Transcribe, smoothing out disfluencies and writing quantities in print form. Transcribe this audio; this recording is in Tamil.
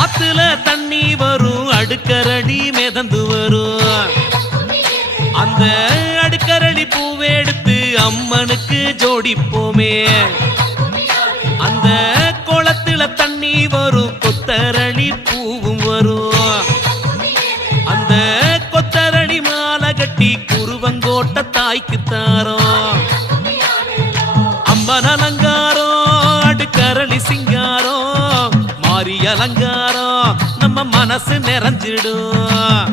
ஆத்துல தண்ணி வரும் அடுக்கரடி மிதந்து வரும் அந்த அடுக்கரடி பூவெடுத்து அம்மனுக்கு ஜோடிப்போமே அந்த குளத்துல தண்ணி வரும் கொத்தரளி பூவும் வரும் அந்த கொத்தரளி மாலை கட்டி குருவங்கோட்ட தாய்க்கு தாரோம் அம்மன் அலங்காரம் அடுக்கரளி சிங்காரம் மாறி அலங்காரம் நம்ம மனசு நிறைஞ்சிடும்